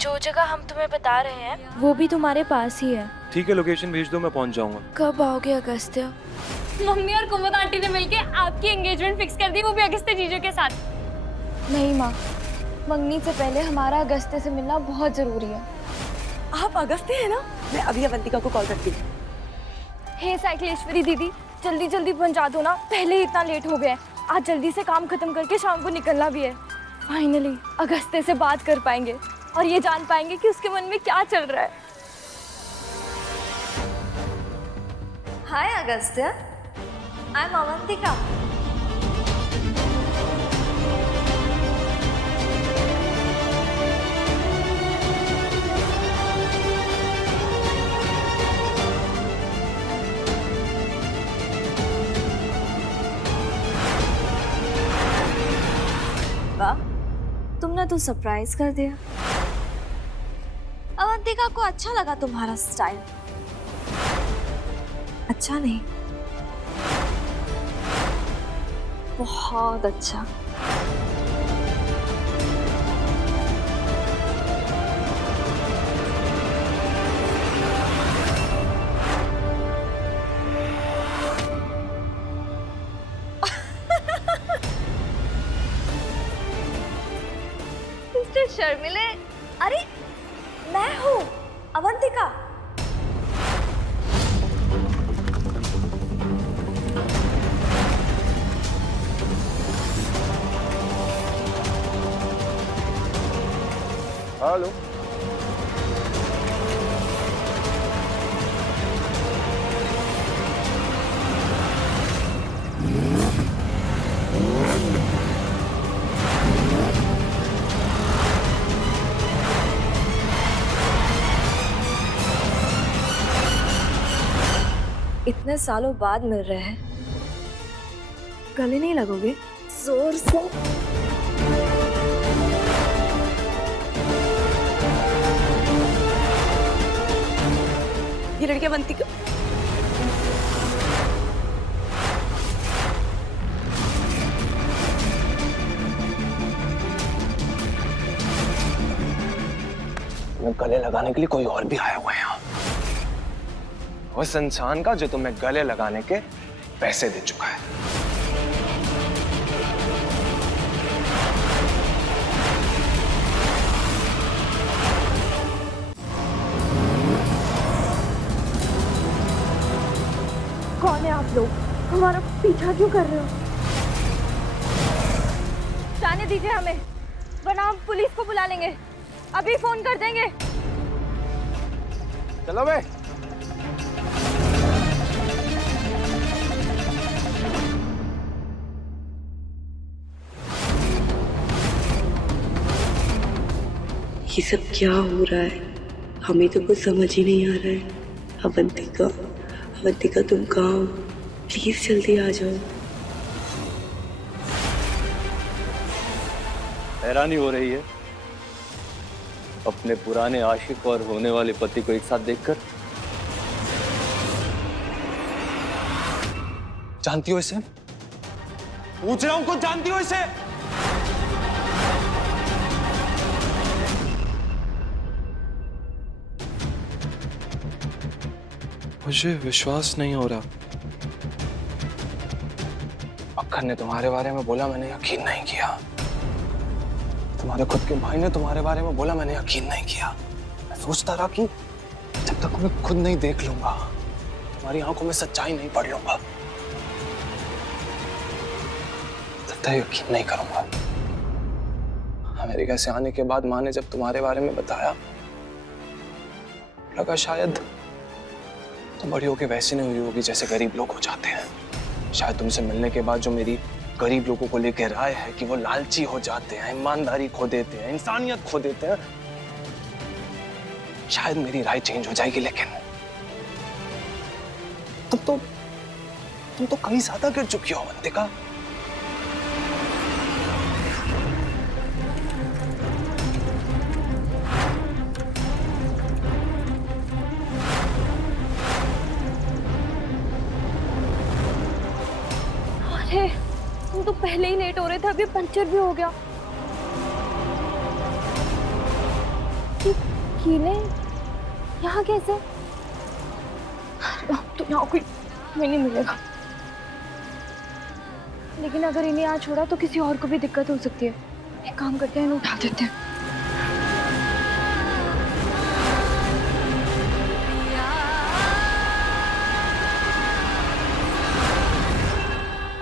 जो जगह हम तुम्हें बता रहे हैं वो भी तुम्हारे पास ही है। ठीक है, लोकेशन भेज दो, मैं पहुंच जाऊंगा। कब आओगे अगस्त्य? मम्मी और कुमुद आंटी ने मिलके आपकी एंगेजमेंट फिक्स कर दी, वो भी अगस्त्य जीजू के साथ। नहीं माँ, मंगनी से पहले हमारा अगस्त्य से मिलना बहुत जरूरी है। आप अगस्त्य है ना? मैं अभी अवंतिका को कॉल करती हूँ। हे साइकिलेश्वरी दीदी, जल्दी जल्दी पहुंचा दो ना, पहले ही इतना लेट हो गया है। आज जल्दी से काम खत्म करके शाम को निकलना भी है। फाइनली अगस्त्य से बात कर पाएंगे और ये जान पाएंगे कि उसके मन में क्या चल रहा है। हाय अगस्त्य, आई एम अवंतिका। वाह, तुमने तो सरप्राइज कर दिया। अवंतिका को अच्छा लगा तुम्हारा स्टाइल। अच्छा नहीं, बहुत अच्छा। मिस्टर शर्मिले, अरे मैं हूँ अवंतिका। हेलो। इतने सालों बाद मिल रहे हैं, गले नहीं लगोगे? जोर से। ये लड़की अवंतिका। गले लगाने के लिए कोई और भी आया हुआ है यहाँ। उस इंसान का जो तुम्हें गले लगाने के पैसे दे चुका है। कौन है आप लोग? हमारा पीछा क्यों कर रहे हो? जाने दीजिए हमें, वरना हम पुलिस को बुला लेंगे। अभी फोन कर देंगे। चलो बे। ये सब क्या हो रहा है? हमें तो कुछ समझ ही नहीं आ रहा है। अवंतिका, अवंतिका तुम कहाँ हो? प्लीज जल्दी आ जाओ। हैरानी हो रही है अपने पुराने आशिक और होने वाले पति को एक साथ देखकर। जानती हो इसे? पूछ रहा हूं, कुछ जानती हो इसे? मुझे विश्वास नहीं हो रहा। अक्खर ने तुम्हारे बारे में बोला, मैंने यकीन नहीं किया। तुम्हारे खुद के भाई ने तुम्हारे बारे में बोला, मैंने यकीन नहीं किया। मैं सोचता रहा कि जब तक मैं खुद नहीं देख लूंगा, तुम्हारी आंखों में सच्चाई नहीं पढ़ लूंगा, तब तक यकीन नहीं करूंगा। अमेरिका से आने के बाद माँ ने जब तुम्हारे बारे में बताया, लगा शायद तुम बड़ी होके वैसे नहीं हुई होगी जैसे गरीब लोग हो जाते हैं। शायद तुमसे मिलने के बाद जो मेरी गरीब लोगों को लेकर राय है कि वो लालची हो जाते हैं, ईमानदारी खो देते हैं, इंसानियत खो देते हैं, शायद मेरी राय चेंज हो जाएगी। लेकिन तुम तो कहीं ज्यादा गिर चुकी हो अवंतिका। अरे तुम तो पहले ही लेट हो रहे थे, अभी पंचर भी हो गया। की कीलें यहाँ कैसे? तो यहाँ कोई हमें नहीं मिलेगा। लेकिन अगर इन्हें यहाँ छोड़ा तो किसी और को भी दिक्कत हो सकती है। एक काम करते हैं, इन्हें उठा देते हैं।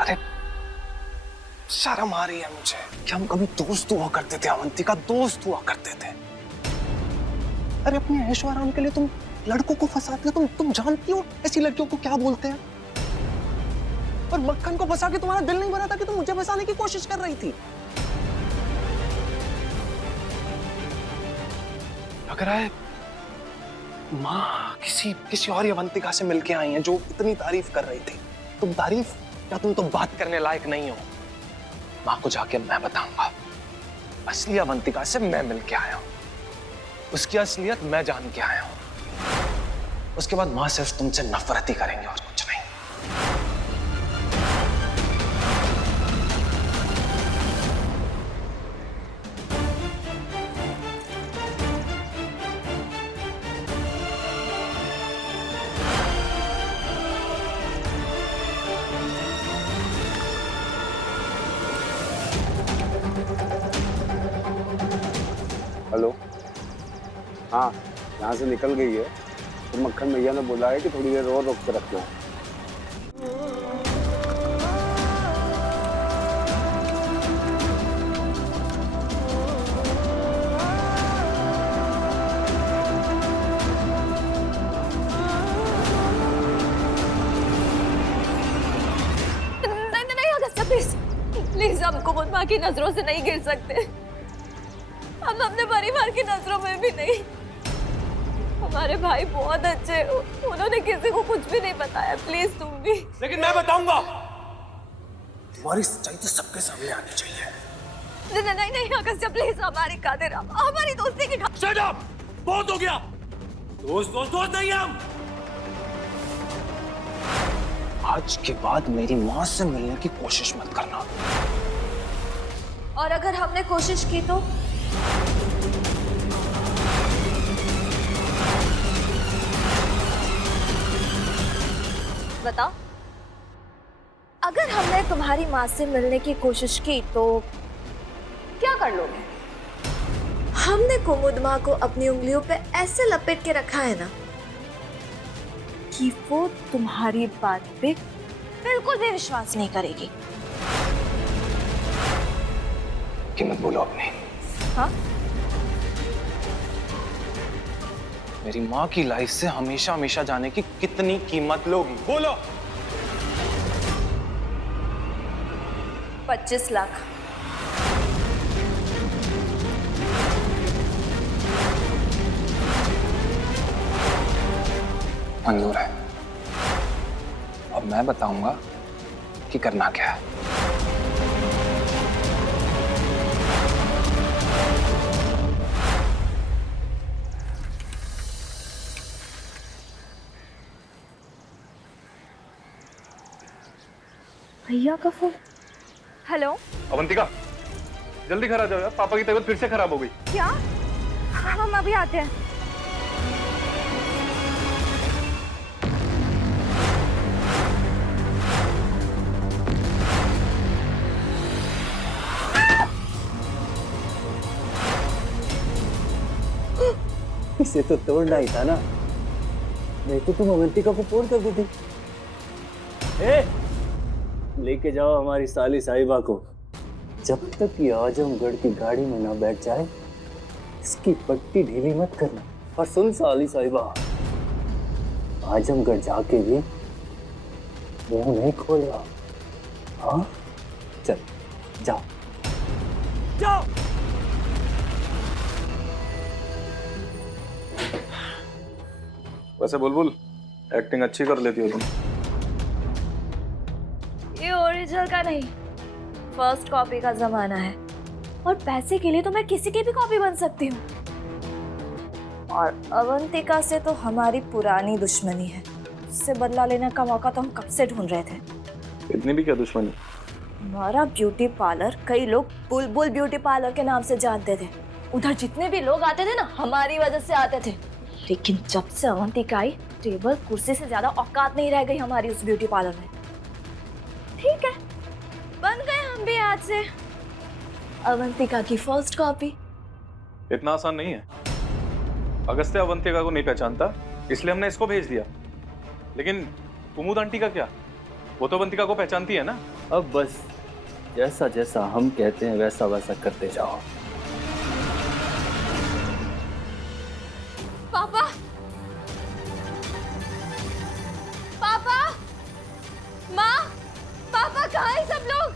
अरे शर्म आ रही है मुझे कि हम कभी दोस्त हुआ करते थे, अवंतिका, दोस्त हुआ करते थे। अरे अपने ऐशो आराम के लिए तुम लड़कों को फंसाती हो। तुम जानती हो ऐसी लड़कियों को क्या बोलते हैं? और मक्खन को फंसा के तुम्हारा दिल नहीं भरा था कि तुम मुझे फंसाने की कोशिश कर रही थी। लग रहा है माँ किसी और अवंतिका से मिलके आई हैं जो इतनी तारीफ कर रही थी। तुम तारीफ या तुम तो बात करने लायक नहीं हो। माँ को जाके मैं बताऊंगा, असली अवंतिका से मैं मिलके आया हूं, उसकी असलियत मैं जान के आया हूं। उसके बाद माँ सिर्फ तुमसे नफरत ही करेंगे और कुछ नहीं। हेलो, हाँ यहाँ से निकल गई है तो मक्खन भैया ने बोला है कि थोड़ी देर और रोक के रखना है। नहीं अगस्त्या, प्लीज प्लीज, हमको खुद माँ की नजरों से नहीं गिर सकते। हम अपने परिवार की नजरों में भी नहीं। हमारे भाई बहुत अच्छे, उन्होंने किसी को कुछ भी नहीं बताया। प्लीज तुम भी। लेकिन मैं बताऊंगा। तुम्हारी सच्चाई तो सबके सामने आनी चाहिए। नहीं नहीं अगस्त्या, प्लीज हमारी खातिर, हमारी दोस्ती की Shut up! बहुत हो गया। दोस्त नहीं हम। आज के बाद मेरी माँ से मिलने की कोशिश मत करना। और अगर हमने कोशिश की तो? बताओ। अगर हमने तुम्हारी माँ से मिलने की कोशिश की तो क्या कर लोगे? हमने कुमुद माँ को अपनी उंगलियों पे ऐसे लपेट के रखा है ना कि वो तुम्हारी बात पे बिल्कुल भी विश्वास नहीं करेगी। कीमत बोलो अपनी। हाँ? मेरी माँ की लाइफ से हमेशा हमेशा जाने की कितनी कीमत लोगी? बोलो। 25 लाख। मंजूर है। अब मैं बताऊंगा कि करना क्या है। भैया का फोन। हेलो। अवंतिका, जल्दी घर आ जाओ यार, पापा की तबीयत फिर से खराब हो गई। क्या? हम अभी आते हैं। इसे तो तोड़ना ही था ना। देखो तुम अवंतिका को फोन कर दी थी। लेके जाओ हमारी साली साहिबा को। जब तक ये आजमगढ़ की गाड़ी में ना बैठ जाए इसकी पट्टी ढीली मत करना। और सुन साली साहिबा, आजमगढ़ जाके भी मुंह नहीं खोलेगा। हाँ चल जाओ जाओ। वैसे बुलबुल एक्टिंग अच्छी कर लेती हो तुम। ये ओरिजिनल का नहीं, फर्स्ट कॉपी का जमाना है। और पैसे के लिए तो मैं किसी की भी कॉपी बन सकती हूँ। और अवंतिका से तो हमारी पुरानी दुश्मनी है। उससे बदला लेने का मौका तो हम कब से ढूंढ रहे थे। इतनी भी क्या दुश्मनी? हमारा ब्यूटी पार्लर कई लोग बुलबुल ब्यूटी पार्लर के नाम से जानते थे। उधर जितने भी लोग आते थे ना हमारी वजह से आते थे, लेकिन जब से अवंतिका आई टेबल कुर्सी से ज्यादा औकात नहीं रह गई हमारी उस ब्यूटी पार्लर में। ठीक है, बन गए हम भी आज से अवंतिका की फर्स्ट कॉपी। इतना आसान नहीं है। अगस्त्य अवंतिका को नहीं पहचानता, इसलिए हमने इसको भेज दिया। लेकिन कुमुद आंटी का क्या? वो तो अवंतिका को पहचानती है ना। अब बस जैसा जैसा हम कहते हैं वैसा वैसा करते जाओ। पापा, पापा, माँ, पापा कहाँ हैं सब लोग?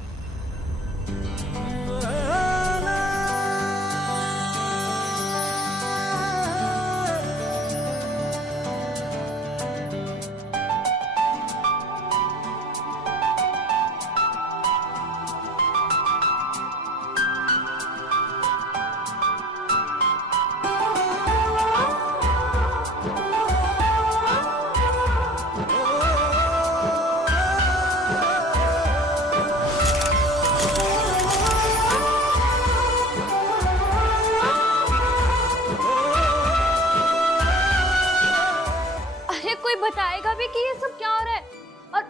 कोई बताएगा भी कि ये सब क्या हो रहा है? और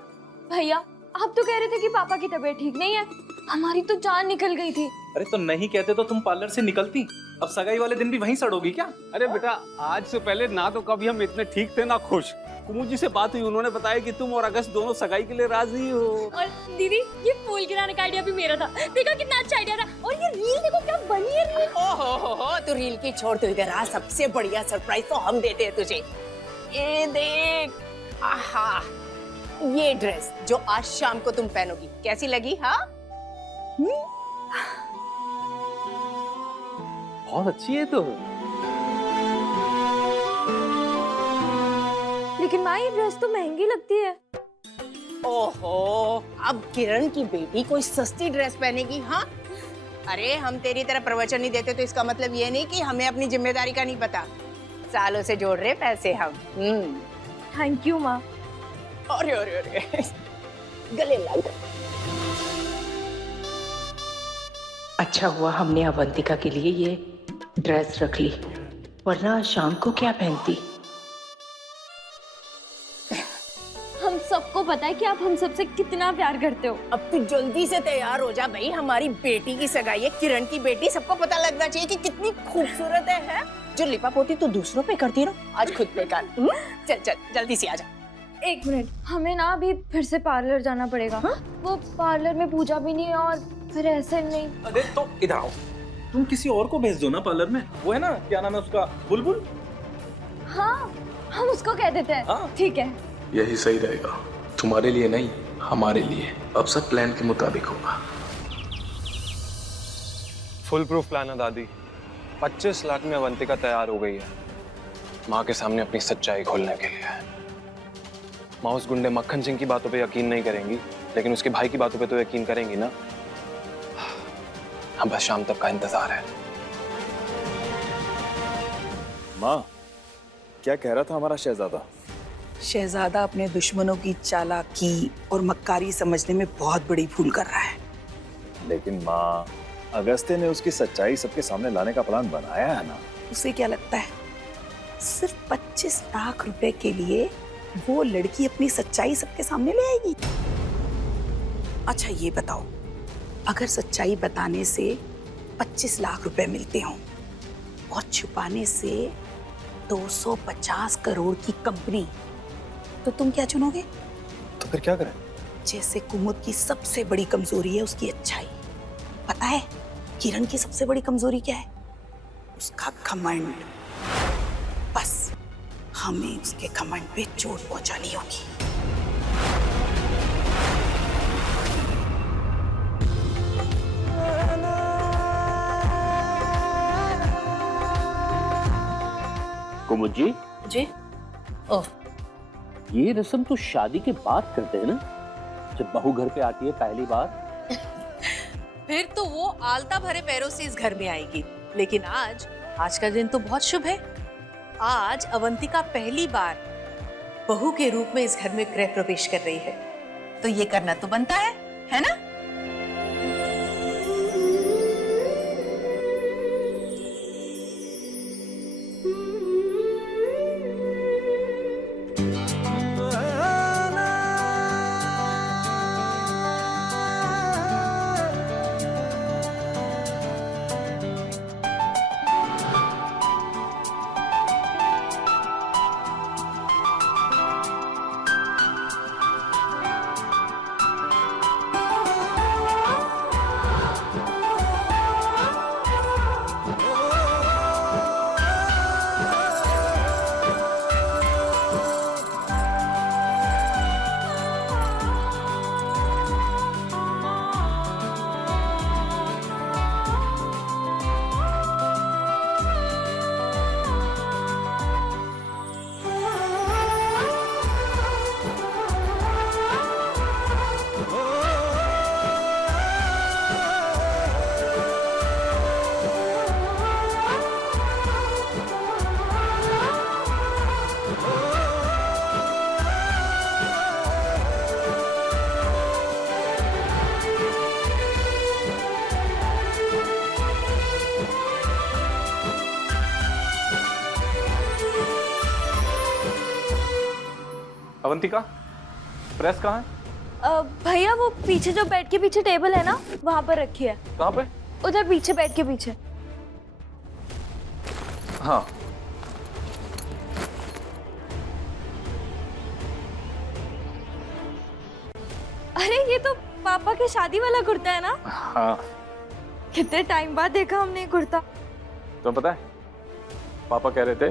भैया, आप तो कह रहे थे कि पापा की तबीयत ठीक नहीं है। हमारी तो जान निकल गई थी। अरे तो नहीं कहते तो तुम पार्लर से निकलती। अब सगाई वाले दिन भी वहीं सड़ोगी क्या? अरे बेटा, आज से पहले ना तो कभी हम इतने ठीक थे ना खुश। कुमुद जी से बात हुई, उन्होंने बताया कि तुम और अगस्त दोनों सगाई के लिए राजी हो। और दीदी, ये फूल गिराने का आइडिया भी मेरा था। देखा कितना अच्छा आइडिया था। और ये रील देखो क्या बनी है रील। ओहो, तो रील की छोड़, तो इधर आ। सबसे बढ़िया सरप्राइज तो हम देते हैं तुझे। ये देख, आहा, ये ड्रेस जो आज शाम को तुम पहनोगी कैसी लगी? हाँ, बहुत अच्छी है तो। लेकिन माँ, ये ड्रेस तो महंगी लगती है। ओहो, अब किरण की बेटी कोई सस्ती ड्रेस पहनेगी? हाँ, अरे हम तेरी तरह प्रवचन नहीं देते तो इसका मतलब ये नहीं कि हमें अपनी जिम्मेदारी का नहीं पता। सालों से जोड़ रहे पैसे हम। थैंक यू माँ। अरे अरे अरे, गले लग। अच्छा हुआ हमने अवंतिका के लिए ये ड्रेस रख ली, वरना शाम को क्या पहनती। हम सबको पता है कि आप हम सबसे कितना प्यार करते हो। अब तू जल्दी से तैयार हो जा भाई, हमारी बेटी की सगाई है, किरण की बेटी। सबको पता लगना चाहिए कि कितनी खूबसूरत है? जो लिपा पोती तो दूसरों पे करती रहो, आज खुद पे कर। चल चल जल्दी से आ जा। एक मिनट, हमें ना अभी फिर से पार्लर जाना पड़ेगा। वो पार्लर में पूजा भी नहीं है और फिर ऐसे नहीं। अरे तो इधर आओ, तुम किसी और को भेज दो ना पार्लर में। वो है ना, क्या नाम है उसका, बुलबुल। हाँ, हम उसको कह देते हैं। हाँ। ठीक है, यही सही रहेगा, तुम्हारे लिए नहीं, हमारे लिए। अब सब प्लान के मुताबिक होगा। फुल प्रूफ प्लान है दादी। 25 लाख में अवंतिका तैयार हो गई है माँ के सामने अपनी सच्चाई खोलने के लिए। माँ उस गुंडे मक्खन सिंह की बातों पे यकीन नहीं करेंगी, लेकिन उसके भाई की बातों पे तो यकीन करेंगी ना। हाँ, बस शाम तक का इंतजार है। माँ, क्या कह रहा था हमारा शहजादा? शहजादा अपने दुश्मनों की चालाकी और मक्कारी समझने में बहुत बड़ी भूल कर रहा है। लेकिन माँ, अगस्त्य ने उसकी सच्चाई सबके सामने लाने का प्लान बनाया है ना। उसे क्या लगता है सिर्फ 25 लाख रुपए के लिए वो लड़की अपनी सच्चाई सबके सामने ले आएगी? अच्छा ये बताओ, अगर सच्चाई बताने से 25 लाख रुपए मिलते हों और छुपाने से 250 करोड़ की कंपनी, तो तुम क्या चुनोगे? तो फिर क्या करें? जैसे कुमुद की सबसे बड़ी कमजोरी है उसकी अच्छाई, पता है किरण की सबसे बड़ी कमजोरी क्या है? उसका घमंड। बस हमें उसके घमंड पे चोट पहुंचानी होगी। कुमुद जी, जी? ओह, ये रस्म तो शादी के बाद करते हैं ना, जब बहू घर पे आती है पहली बार। फिर तो वो आलता भरे पैरों से इस घर में आएगी, लेकिन आज का दिन तो बहुत शुभ है। आज अवंतिका पहली बार बहू के रूप में इस घर में गृह प्रवेश कर रही है, तो ये करना तो बनता है ना? अवंतिका, प्रेस कहाँ है? भैया वो पीछे जो बेड के पीछे टेबल है ना, वहाँ पर रखी है। कहाँ पे? उधर पीछे, बेड के पीछे। हाँ। अरे ये तो पापा के शादी वाला कुर्ता है ना? हाँ। कितने टाइम बाद देखा हमने ये कुर्ता। तो पता है, पापा कह रहे थे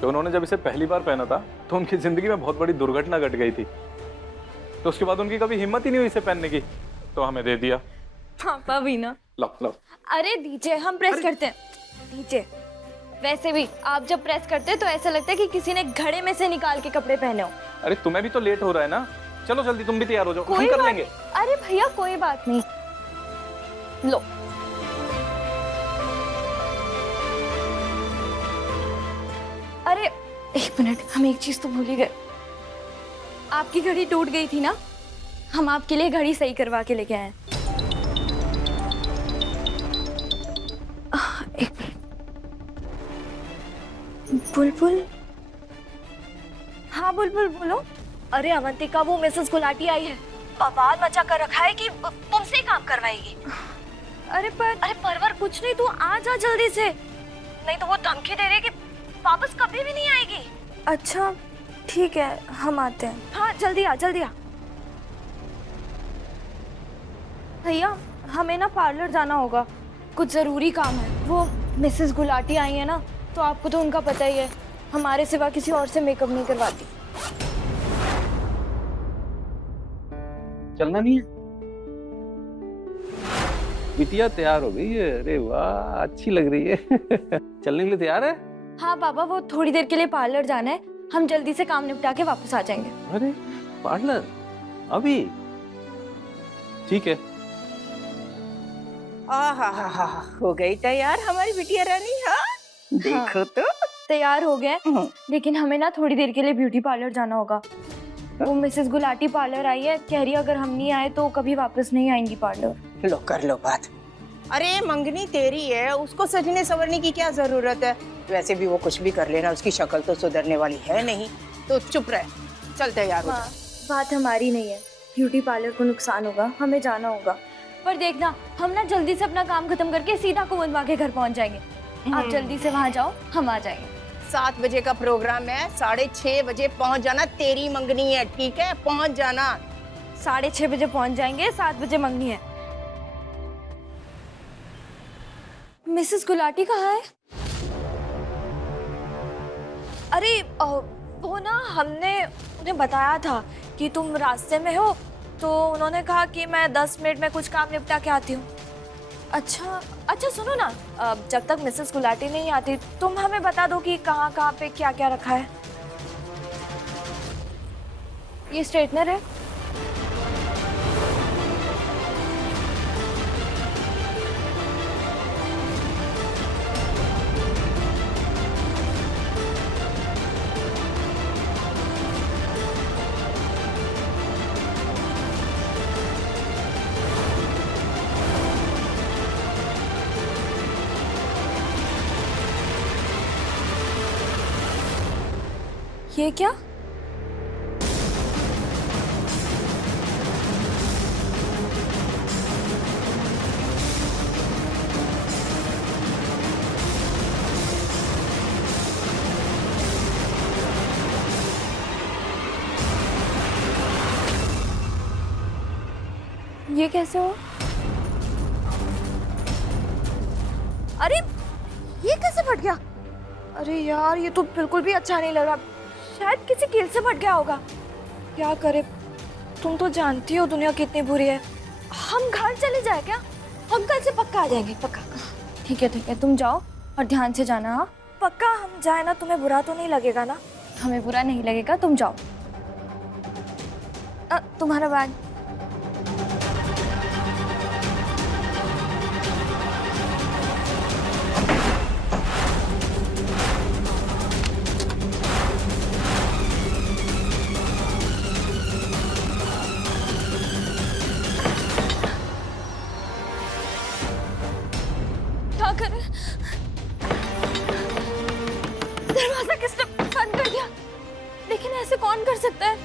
कि उन्होंने जब इसे पहली बार पहना था तो उनकी जिंदगी में बहुत बड़ी दुर्घटना घट गई थी, तो उसके बाद उनकी कभी हिम्मत ही नहीं हुई इसे पहनने की, तो हमें दे दिया। पापा भी ना। लो लो। अरे दीजिए, हम प्रेस करते हैं। दीजिए। वैसे भी आप जब प्रेस करते हैं तो ऐसा लगता है कि किसी ने घड़े में से निकाल के कपड़े पहने हो। अरे तुम्हें भी तो लेट हो रहा है ना, चलो जल्दी, तुम भी तैयार हो जाओ, हम कोई कर बात, लेंगे। अरे भैया कोई बात नहीं। लो। अरे एक मिनट, हम एक चीज तो भूल ही गए। आपकी घड़ी टूट गई थी ना, हम आपके लिए घड़ी सही करवा के लेके आए हैं। एक मिनट। बुलबुल। हाँ बुलबुल बोलो। अरे अवंतिका, वो मिसेस गुलाटी आई है, बवाल मचा कर रखा है कि तुमसे ही काम करवाएगी। अरे परवर कुछ नहीं, तू आ जा जल्दी से, नहीं तो वो धमकी दे रही कि वापस कभी भी नहीं आएगी। अच्छा ठीक है, हम आते हैं। हाँ जल्दी आ, जल्दी आ। भैया हमें ना पार्लर जाना होगा, कुछ ज़रूरी काम है। वो मिसेस गुलाटी आई है ना, तो आपको तो उनका पता ही है, हमारे सिवा किसी और से मेकअप नहीं करवाती। चलना नहीं है? बिटिया तैयार हो गई है, अरे वाह अच्छी लग रही है। चलने के लिए तैयार है? हाँ पापा, वो थोड़ी देर के लिए पार्लर जाना है, हम जल्दी से काम निपटा के वापस आ जाएंगे। अरे पार्लर अभी? ठीक है। हो गई तैयार हमारी बिटिया रानी। हाँ देखो तो तैयार हो गए, लेकिन हमें ना थोड़ी देर के लिए ब्यूटी पार्लर जाना होगा। वो मिसेस गुलाटी पार्लर आई है, कह रही है अगर हम नहीं आए तो कभी वापस नहीं आएंगी पार्लर। लो कर लो बात। अरे मंगनी तेरी है, उसको सजने संवरने की क्या जरूरत है? वैसे भी वो कुछ भी कर लेना, उसकी शक्ल तो सुधरने वाली है नहीं, तो चुप रह, चल तैयार हो। हाँ, बात हमारी नहीं है, ब्यूटी पार्लर को नुकसान होगा, हमें जाना होगा। पर देखना, हम ना जल्दी से अपना काम खत्म करके सीधा कुमुदमा के घर पहुंच जाएंगे। आप जल्दी से वहाँ जाओ, हम आ जाएंगे। 7 बजे का प्रोग्राम है, 6:30 बजे पहुंच जाना, तेरी मंगनी है, ठीक है? पहुंच जाना। 6:30 बजे पहुंच जाएंगे, 7 बजे मंगनी है। मिसेस गुलाटी कहाँ है? अरे वो ना, हमने उन्हें बताया था कि तुम रास्ते में हो, तो उन्होंने कहा कि मैं 10 मिनट में कुछ काम निपटा के आती हूँ। अच्छा सुनो ना, जब तक मिसेस गुलाटी नहीं आती तुम हमें बता दो कि कहाँ पे क्या क्या रखा है। ये स्ट्रेटनर है। ये क्या? ये कैसे हो? अरे ये कैसे फट गया? अरे यार, ये तो बिल्कुल भी अच्छा नहीं लगा, शायद किसी कील से फट गया होगा। क्या करे, तुम तो जानती हो दुनिया कितनी बुरी है। हम घर चले जाए क्या? हम कल से पक्का आ जाएंगे, पक्का। ठीक है, तुम जाओ और ध्यान से जाना। हाँ पक्का हम जाए ना, तुम्हें बुरा तो नहीं लगेगा ना? हमें बुरा नहीं लगेगा, तुम जाओ। तुम्हारा बैग। क्या करें? दरवाजा किसने बंद कर दिया? लेकिन ऐसे कौन कर सकता है?